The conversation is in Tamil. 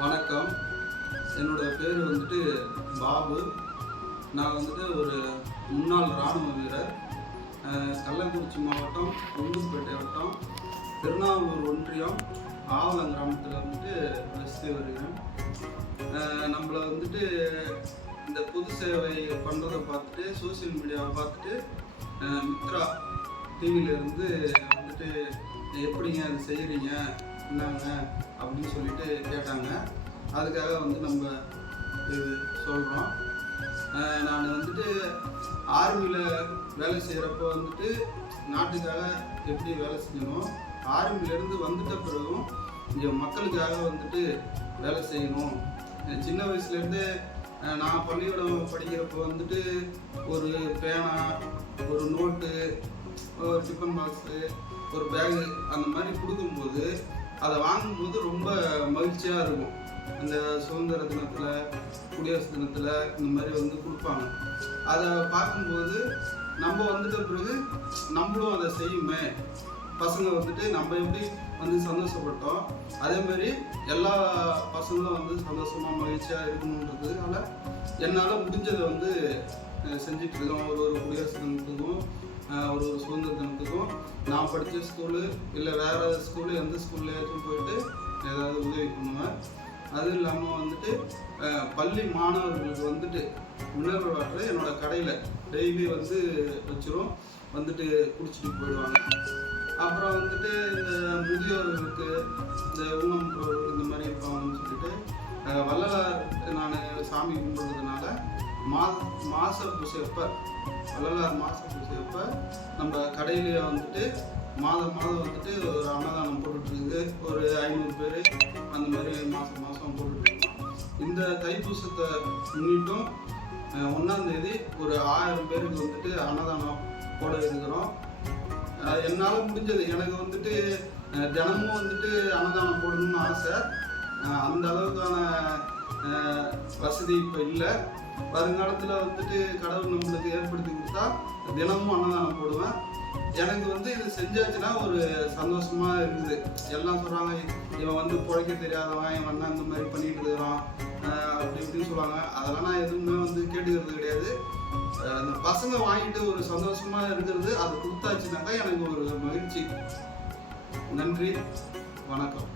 வணக்கம். என்னோட பேர் வந்துட்டு பாபு. நான் வந்துட்டு ஒரு முன்னாள் இராணுவ வீரர். கள்ளக்குறிச்சி மாவட்டம், உளுந்தூர்பேட்டை வட்டம், திருநாவூர் ஒன்றியம், ஆவலம் கிராமத்தில் வந்துட்டு வசித்து வருகிறேன். நம்மளை வந்துட்டு இந்த பொது சேவை பண்ணுறதை பார்த்துட்டு, சோசியல் மீடியாவை பார்த்துட்டு மித்ரா டிவியிலேருந்து வந்துட்டு எப்படிங்க அது செய்கிறீங்க என்னங்க அப்படின்னு சொல்லிட்டு கேட்டாங்க. அதுக்காக வந்து நம்ம இது சொல்கிறோம். நான் வந்துட்டு ஆர்மியில் வேலை செய்கிறப்போ வந்துட்டு நாட்டுக்காக எப்படி வேலை செய்யணும், ஆர்மியிலேருந்து வந்துட்ட பிறகும் இங்கே மக்களுக்காக வந்துட்டு வேலை செய்யணும். சின்ன வயசுலேருந்து நான் பள்ளிக்கூடம் படிக்கிறப்போ வந்துட்டு ஒரு பேனா, ஒரு நோட்டு, ஒரு டிஃபன் பாக்ஸு, ஒரு பேகு அந்த மாதிரி கொடுக்கும்போது அதை வாங்கும்போது ரொம்ப மகிழ்ச்சியாக இருக்கும். இந்த சுதந்திர தினத்தில், குடியரசு தினத்தில் இந்த மாதிரி வந்து கொடுப்பாங்க. அதை பார்க்கும்போது நம்ம வந்துட்ட பிறகு நம்மளும் அதை செய்யுமே, பசங்க வந்துட்டு நம்ம எப்படி வந்து சந்தோஷப்பட்டோம் அதேமாதிரி எல்லா பசங்களும் வந்து சந்தோஷமாக மகிழ்ச்சியாக இருக்கணுன்றதுனால என்னால் முடிஞ்சதை வந்து செஞ்சுட்டு இருக்கோம். ஒரு குடியரசு தினத்துக்கும் ஒரு சுதந்திர தினத்துக்கும் நான் படித்த ஸ்கூலு இல்லை வேறு ஸ்கூலு, எந்த ஸ்கூல்லையாச்சும் போயிட்டு ஏதாவது உதவி பண்ணுவேன். அதுவும் இல்லாமல் வந்துட்டு பள்ளி மாணவர்களுக்கு வந்துட்டு மினரல் வாட்டர் என்னோடய கடையில் டெய்லி வந்து வச்சிரும், வந்துட்டு குடிச்சிட்டு போயிடுவாங்க. அப்புறம் வந்துட்டு இந்த முதியோர்களுக்கு, இந்த ஊனமுற்றோர்களுக்கு இந்த மாதிரி இருப்பாங்கன்னு சொல்லிட்டு வள்ளலார் நான் சாமி கும்பிட்றதுனால மாச பூசையப்போ, வள்ளலார் மாச பூசையப்போ நம்ம கடையிலேயே வந்துட்டு மாதம் வந்துட்டு ஒரு அன்னதானம் போட்டுட்ருக்குது. ஒரு 500 பேர் அந்த மாதிரி மாதம் போட்டுட்ருக்கோம். இந்த தைப்பூசத்தை முன்னிட்டும் 1ஆம் தேதி ஒரு 1000 பேருக்கு வந்துட்டு அன்னதானம் போட இருக்கிறோம். என்னால் முடிஞ்சது, எனக்கு வந்துட்டு தினமும் வந்துட்டு அன்னதானம் போடணும்னு ஆசை. அந்த அளவுக்கான வசதி இப்போ இல்லை. வருங்காலத்தில் வந்துட்டு கடவுள் நம்மளுக்கு ஏற்படுத்தி கொடுத்தா தினமும் அன்னதானம் போடுவேன். எனக்கு வந்து இது செஞ்சாச்சுன்னா ஒரு சந்தோஷமாக இருக்குது. எல்லாம் சொல்கிறாங்க, இவன் வந்து பிழைக்க தெரியாதவன், இவன் இந்த மாதிரி பண்ணிகிட்டு இருக்கிறான் அப்படி இப்படின்னு சொல்லுவாங்க. அதெல்லாம் நான் எதுவுமே வந்து கேட்டுக்கிறது கிடையாது. அந்த பசங்க வாங்கிட்டு ஒரு சந்தோஷமாக இருக்கிறது, அது கொடுத்தாச்சுனாக்கா எனக்கு ஒரு மகிழ்ச்சி. நன்றி, வணக்கம்.